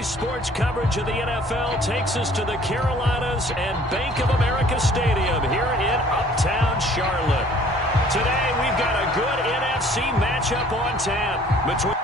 Today's sports coverage of the NFL takes us to the Carolinas and Bank of America Stadium here in Uptown Charlotte. Today, we've got a good NFC matchup on tap between...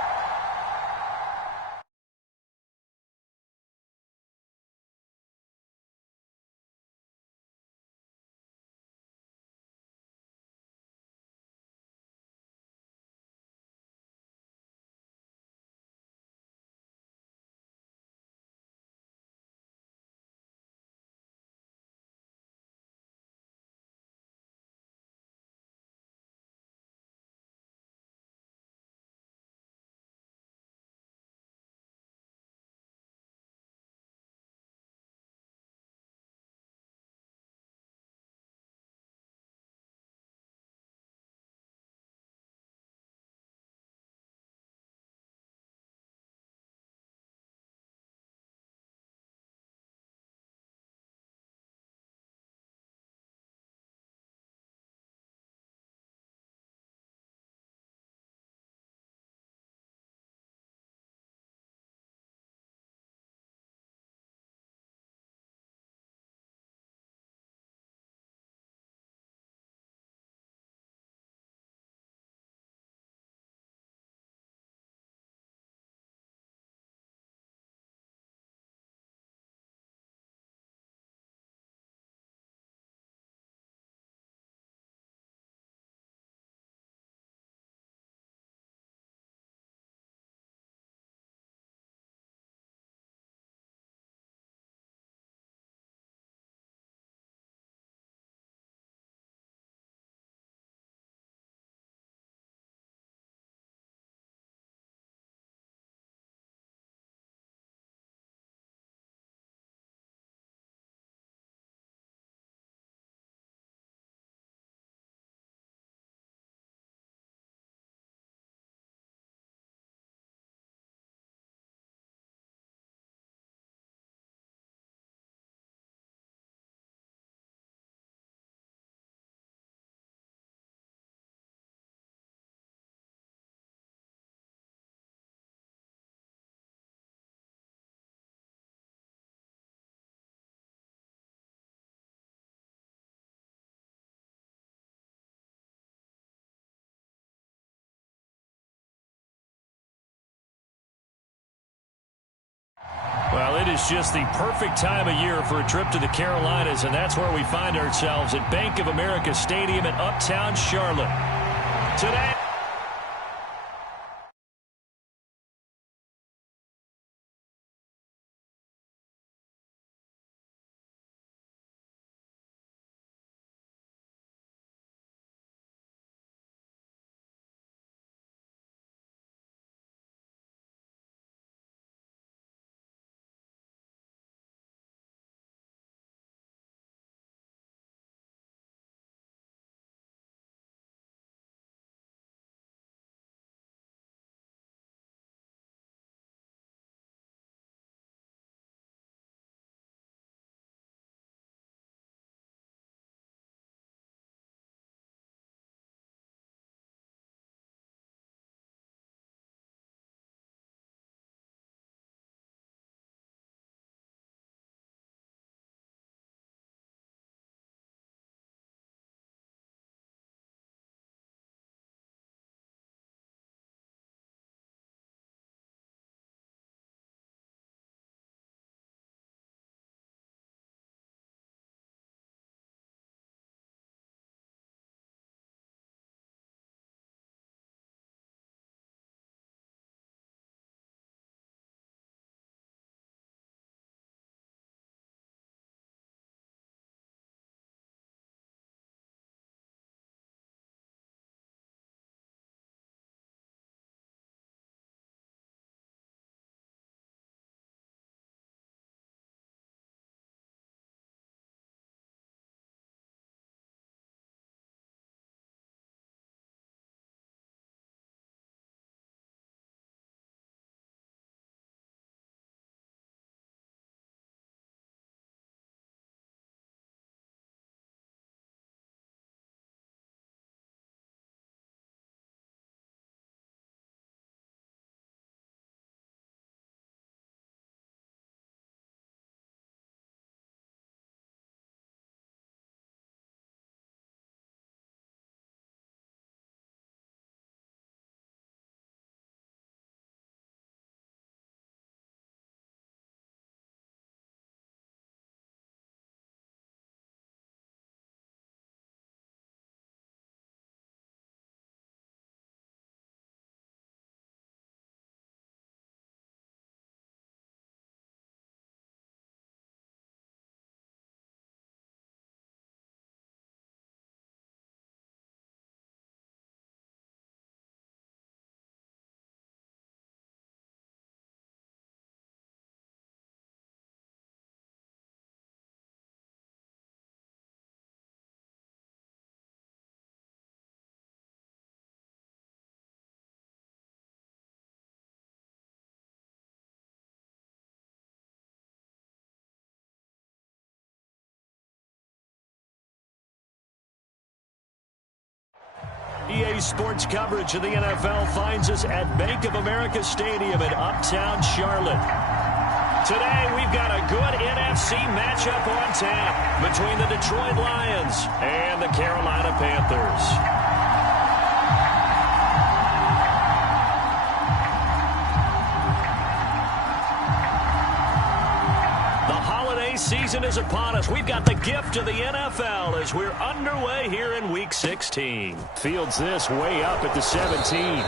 Well, it is just the perfect time of year for a trip to the Carolinas, and that's where we find ourselves at Bank of America Stadium in Uptown Charlotte. Today... Today's sports coverage of the NFL finds us at Bank of America Stadium in Uptown Charlotte. Today, we've got a good NFC matchup on tap between the Detroit Lions and the Carolina Panthers. Season is upon us. We've got the gift of the NFL as we're underway here in Week 16. Fields this way up at the 17.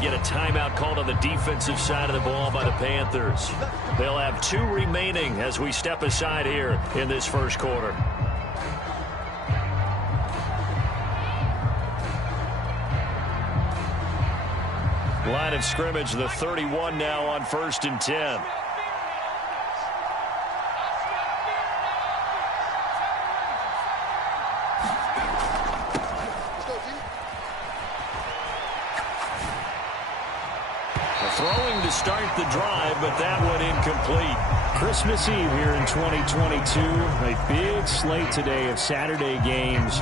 Get a timeout called on the defensive side of the ball by the Panthers. They'll have 2 remaining as we step aside here in this first quarter. Line of scrimmage, the 31 now on 1st and 10. Throwing to start the drive, but that one incomplete. Christmas Eve here in 2022. A big slate today of Saturday games.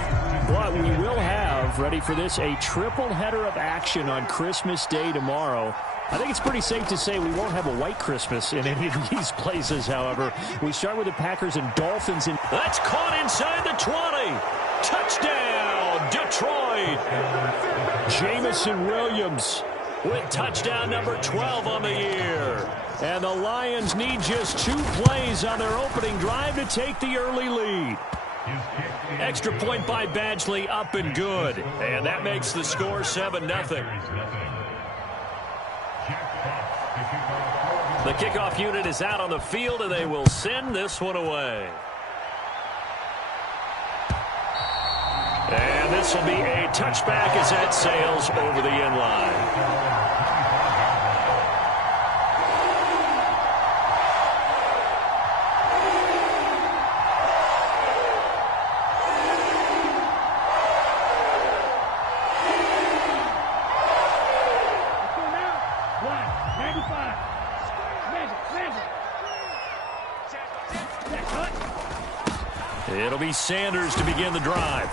But we will have, ready for this, a triple header of action on Christmas Day tomorrow. I think it's pretty safe to say we won't have a white Christmas in any of these places, however. We start with the Packers and Dolphins. That's caught inside the 20. Touchdown, Detroit. Jamison Williams with touchdown number 12 on the year. And the Lions need just 2 plays on their opening drive to take the early lead. Extra point by Badgley, up and good. And that makes the score 7-0. The kickoff unit is out on the field, and they will send this one away. And this will be a touchback as that sails over the end line. It'll be Sanders to begin the drive.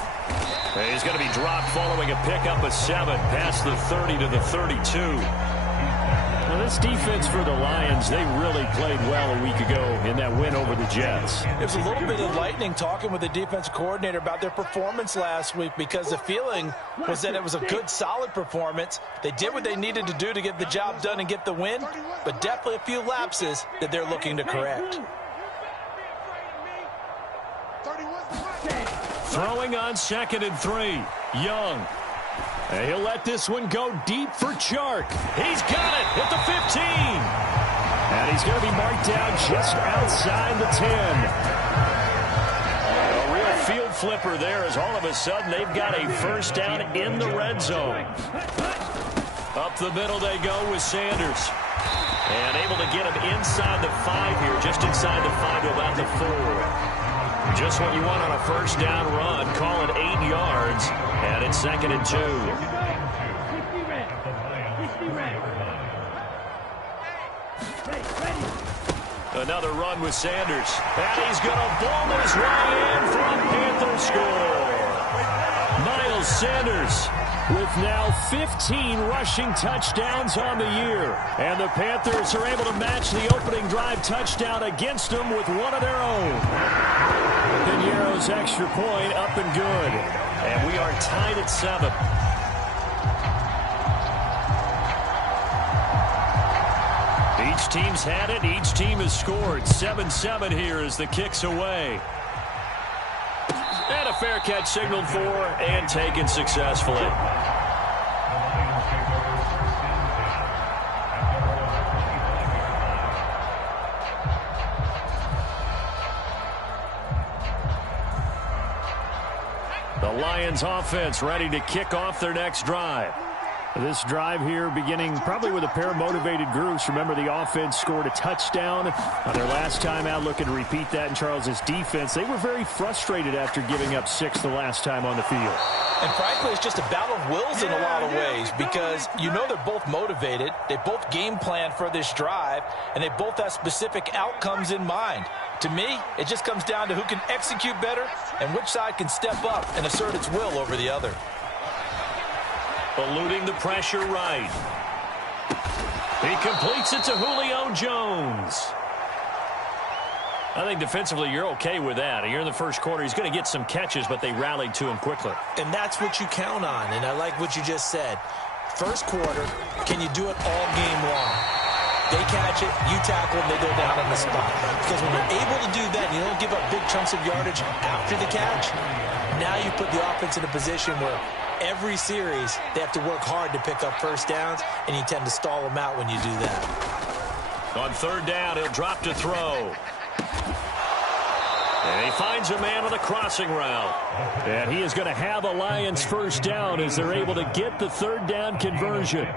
He's going to be dropped following a pickup of 7 past the 30 to the 32. Now this defense for the Lions, they really played well a week ago in that win over the Jets. It was a little bit enlightening talking with the defense coordinator about their performance last week, because the feeling was that it was a good, solid performance. They did what they needed to do to get the job done and get the win, but definitely a few lapses that they're looking to correct. Throwing on 2nd and 3. Young. And he'll let this one go deep for Chark. He's got it at the 15. And he's going to be marked down just outside the 10. A real field flipper there, as all of a sudden they've got a first down in the red zone. Up the middle they go with Sanders. And able to get him inside the 5 here, just inside the 5 to about the 4. Just what you want on a first down run. Call it 8 yards. And it's 2nd and 2. Another run with Sanders. And he's going to ball his way in for a Panther score. Miles Sanders with now 15 rushing touchdowns on the year. And the Panthers are able to match the opening drive touchdown against them with one of their own. Piñeiro's extra point up and good. And we are tied at 7. Each team's had it. Each team has scored. 7-7 here as the kick's away. And a fair catch signaled for and taken successfully. The Lions offense ready to kick off their next drive. This drive here beginning probably with a pair of motivated groups. Remember, the offense scored a touchdown on their last time out, looking to repeat that in Charles's defense. They were very frustrated after giving up 6 the last time on the field. And frankly, it's just a battle of wills in a lot of ways because you know they're both motivated. They both game plan for this drive, and they both have specific outcomes in mind. To me, it just comes down to who can execute better and which side can step up and assert its will over the other. Eluding the pressure right. He completes it to Julio Jones. I think defensively you're okay with that. Here in the first quarter, he's going to get some catches, but they rallied to him quickly. And that's what you count on, and I like what you just said. First quarter, can you do it all game long? They catch it, you tackle them, they go down on the spot. Because when you're able to do that, and you don't give up big chunks of yardage after the catch, now you put the offense in a position where every series, they have to work hard to pick up first downs, and you tend to stall them out when you do that. On third down, he'll drop to throw. And he finds a man on the crossing route. And he is going to have a Lions first down as they're able to get the third down conversion.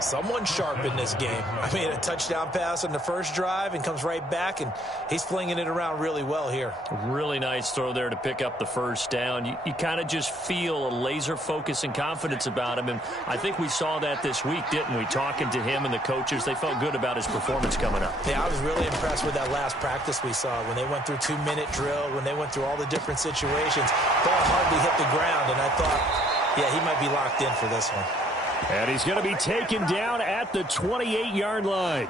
Someone sharp in this game. I mean, a touchdown pass on the first drive and comes right back, and he's flinging it around really well here. Really nice throw there to pick up the first down. You kind of just feel a laser focus and confidence about him, and I think we saw that this week, didn't we? Talking to him and the coaches, they felt good about his performance coming up. Yeah, I was really impressed with that last practice we saw when they went through 2-minute drill, when they went through all the different situations. Ball hardly hit the ground, and I thought, yeah, he might be locked in for this one. And he's going to be taken down at the 28-yard line.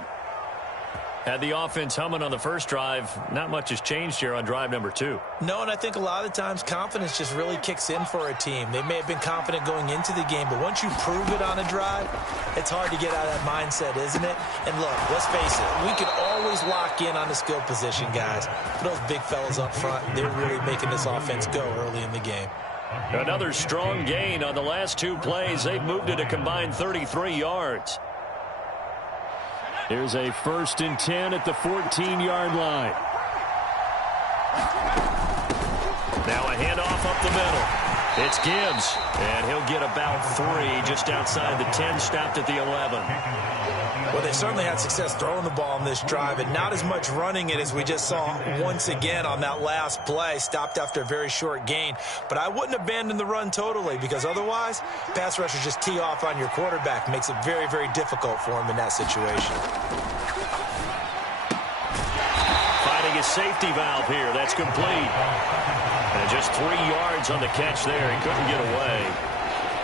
Had the offense humming on the first drive. Not much has changed here on drive number 2. No, and I think a lot of times confidence just really kicks in for a team. They may have been confident going into the game, but once you prove it on a drive, it's hard to get out of that mindset, isn't it? And look, let's face it, we can always lock in on the skill position, guys. For those big fellas up front, they're really making this offense go early in the game. Another strong gain on the last 2 plays. They've moved it a combined 33 yards. Here's a 1st and 10 at the 14-yard line. Now a handoff up the middle. It's Gibbs, and he'll get about 3 just outside the 10, stopped at the 11. Well, they certainly had success throwing the ball on this drive, and not as much running it as we just saw once again on that last play. Stopped after a very short gain. But I wouldn't abandon the run totally, because otherwise, pass rushers just tee off on your quarterback. Makes it very, very difficult for him in that situation. Finding a safety valve here. That's complete. And just 3 yards on the catch there. He couldn't get away.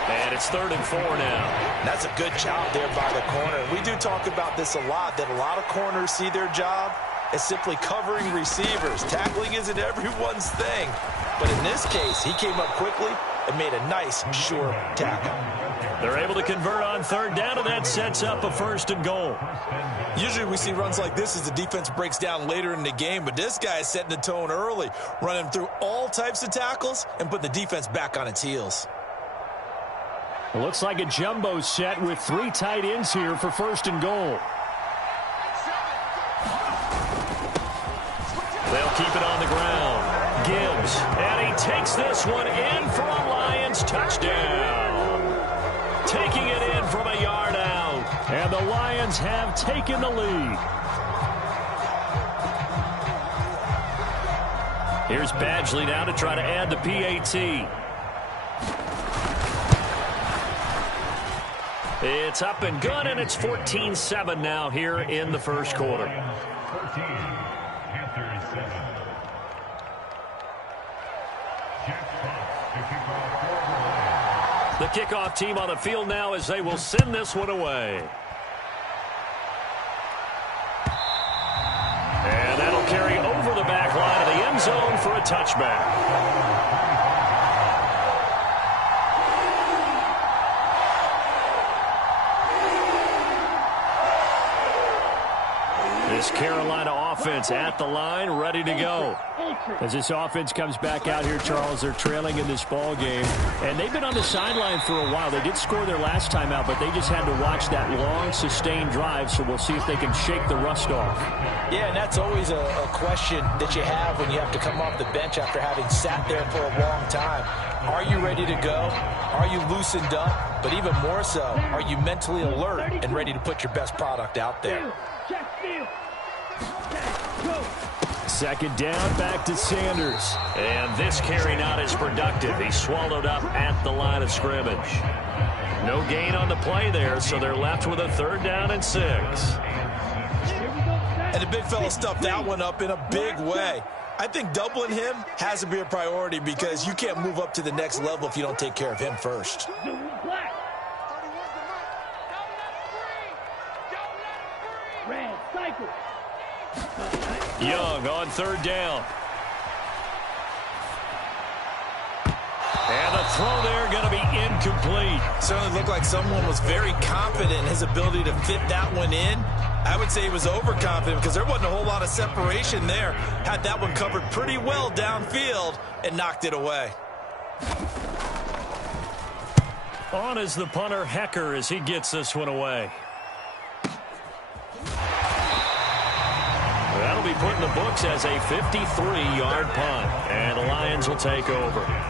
And it's 3rd and 4 now. That's a good job there by the corner. We do talk about this a lot, that a lot of corners see their job as simply covering receivers. Tackling isn't everyone's thing. But in this case, he came up quickly and made a nice, sure tackle. They're able to convert on 3rd down, and that sets up a 1st and goal. Usually we see runs like this as the defense breaks down later in the game, but this guy is setting the tone early, running through all types of tackles and putting the defense back on its heels. It looks like a jumbo set with 3 tight ends here for 1st and goal. They'll keep it on the ground. Gibbs, and he takes this one in for a Lions touchdown. Taking it in from a yard out. And the Lions have taken the lead. Here's Badgley now to try to add the PAT. It's up and good, and it's 14-7 now here in the first quarter. The kickoff team on the field now as they will send this one away. And that'll carry over the back line of the end zone for a touchback. This Carolina offense at the line, ready to go. As this offense comes back out here, Charles, they're trailing in this ball game. And they've been on the sideline for a while. They did score their last time out, but they just had to watch that long, sustained drive. So we'll see if they can shake the rust off. Yeah, and that's always a question that you have when you have to come off the bench after having sat there for a long time. Are you ready to go? Are you loosened up? But even more so, are you mentally alert and ready to put your best product out there? Second down, back to Sanders. And this carry not as productive. He's swallowed up at the line of scrimmage. No gain on the play there, so they're left with a 3rd down and 6. And the big fella stuffed that one up in a big way. I think doubling him has to be a priority because you can't move up to the next level if you don't take care of him first. Young on 3rd down. And the throw there going to be incomplete. Certainly looked like someone was very confident in his ability to fit that one in. I would say he was overconfident because there wasn't a whole lot of separation there. Had that one covered pretty well downfield and knocked it away. On is the punter, Hecker, as he gets this one away. That'll be put in the books as a 53-yard punt. And the Lions will take over.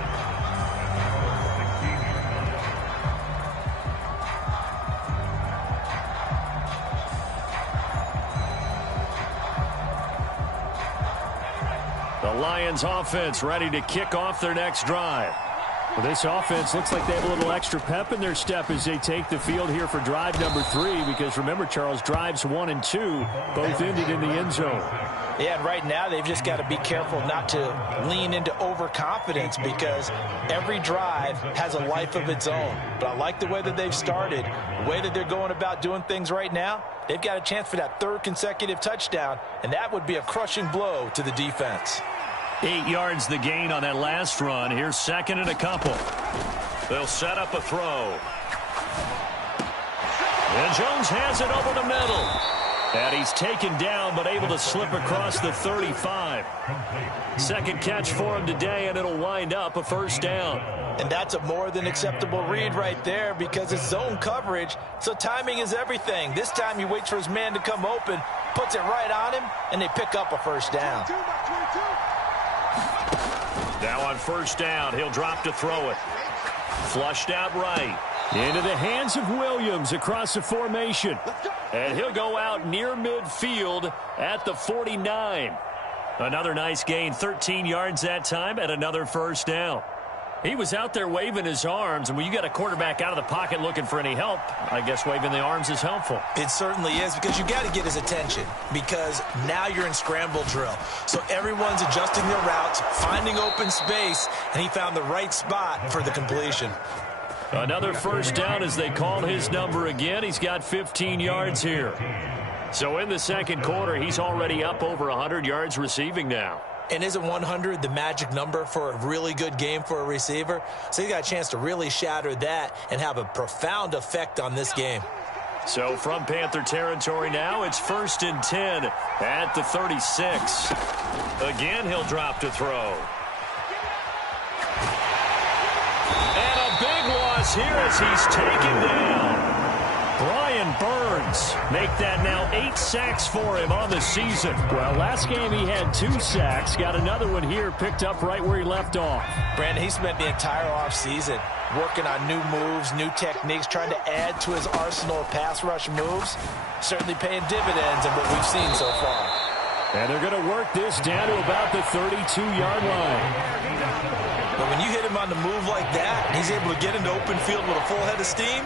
The Lions offense ready to kick off their next drive. Well, this offense looks like they have a little extra pep in their step as they take the field here for drive number 3, because remember, Charles, drives 1 and 2 both ended in the end zone. Yeah, and right now they've just got to be careful not to lean into overconfidence because every drive has a life of its own. But I like the way that they've started, the way that they're going about doing things right now. They've got a chance for that 3rd consecutive touchdown, and that would be a crushing blow to the defense. 8 yards the gain on that last run. Here's 2nd and a couple. They'll set up a throw. And Jones has it over the middle. And he's taken down but able to slip across the 35. Second catch for him today, and it'll wind up a 1st down. And that's a more than acceptable read right there because it's zone coverage, so timing is everything. This time he waits for his man to come open, puts it right on him, and they pick up a 1st down. Now on 1st down, he'll drop to throw it. Flushed out right. Into the hands of Williams across the formation. And he'll go out near midfield at the 49. Another nice gain, 13 yards that time, and another 1st down. He was out there waving his arms, and when you got a quarterback out of the pocket looking for any help, I guess waving the arms is helpful. It certainly is, because you got to get his attention, because now you're in scramble drill. So everyone's adjusting their routes, finding open space, and he found the right spot for the completion. Another 1st down as they call his number again. He's got 15 yards here. So in the 2nd quarter, he's already up over 100 yards receiving now. And isn't 100 the magic number for a really good game for a receiver? So he got a chance to really shatter that and have a profound effect on this game. So from Panther territory now, it's 1st and 10 at the 36. Again, he'll drop to throw. And a big loss here as he's taken down. Brian Burns make that now 8 sacks for him on the season. Well, last game he had 2 sacks. Got another one here, picked up right where he left off. Brandon, he spent the entire offseason working on new moves, new techniques, trying to add to his arsenal of pass rush moves. Certainly paying dividends in what we've seen so far. And they're going to work this down to about the 32-yard line. But when you hit him on the move like that, and he's able to get into open field with a full head of steam,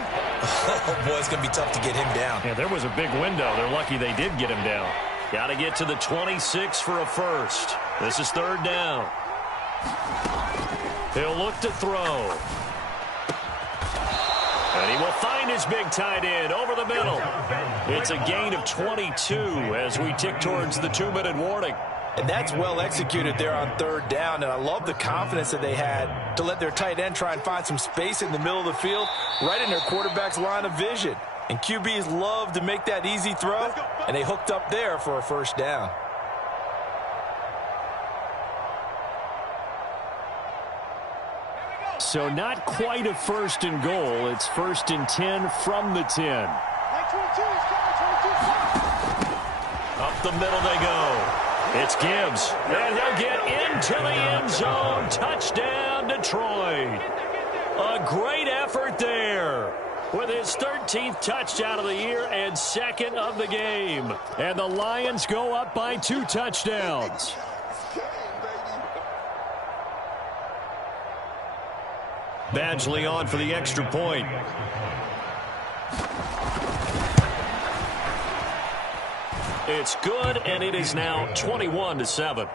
oh boy, it's going to be tough to get him down. Yeah, there was a big window. They're lucky they did get him down. Got to get to the 26 for a 1st. This is 3rd down. He'll look to throw. And he will find his big tight end over the middle. It's a gain of 22 as we tick towards the 2-minute warning. And that's well executed there on 3rd down, and I love the confidence that they had to let their tight end try and find some space in the middle of the field, right in their quarterback's line of vision. And QBs love to make that easy throw, and they hooked up there for a 1st down. So not quite a 1st and goal. It's 1st and 10 from the 10. Up the middle they go. It's Gibbs, and he'll get into the end zone. Touchdown, Detroit. A great effort there with his 13th touchdown of the year and second of the game. And the Lions go up by 2 touchdowns. Badgley on for the extra point. It's good, and it is now 21-7. Makes the score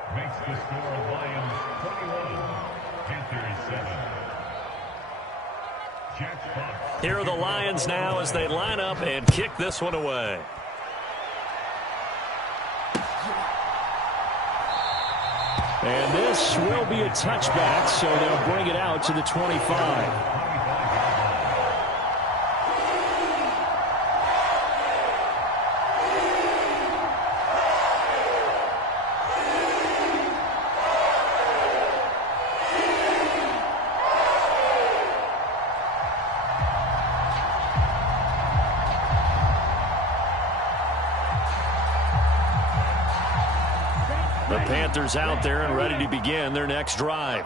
Lions 21, Panthers 7. Here are the Lions now as they line up and kick this one away. And this will be a touchback, so they'll bring it out to the 25. The Panthers out there and ready to begin their next drive.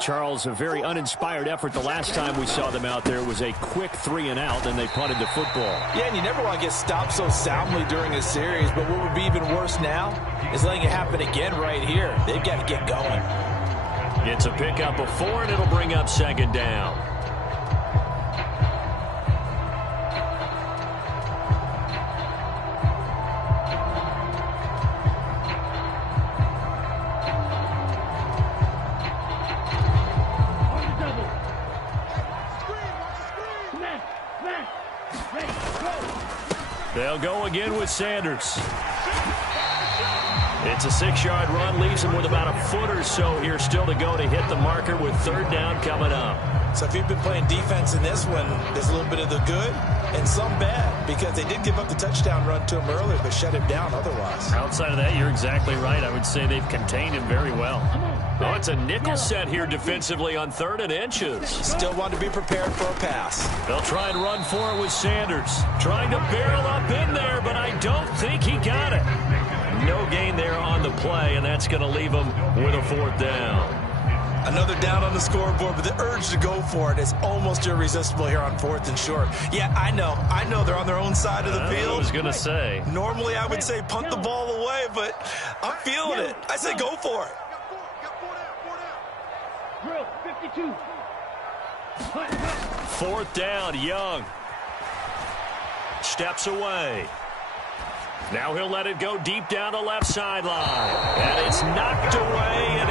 Charles, a very uninspired effort the last time we saw them out there was a quick 3-and-out, and they punted the football. Yeah, and you never want to get stopped so soundly during a series, but what would be even worse now is letting it happen again right here. They've got to get going. It's a pickup of 4, and it'll bring up second down. They'll go again with Sanders. It's a 6-yard run, leaves him with about a foot or so here still to go to hit the marker with third down coming up. So if you've been playing defense in this one, there's a little bit of the good and some bad, because they did give up the touchdown run to him earlier, but shut him down otherwise. Outside of that, you're exactly right. I would say they've contained him very well. Oh, it's a nickel set here defensively on 3rd and inches. Still want to be prepared for a pass. They'll try and run for it with Sanders. Trying to barrel up in there, but I don't think he got it. No gain there on the play, and that's going to leave him with a 4th down. Another down on the scoreboard, but the urge to go for it is almost irresistible here on 4th and short. Yeah, I know they're on their own side of the field. I was going to say. Normally I would say punt the ball away, but I'm feeling it. I say go for it. Drill 52. 4th down, Young. Steps away. Now he'll let it go deep down the left sideline. And it's knocked away and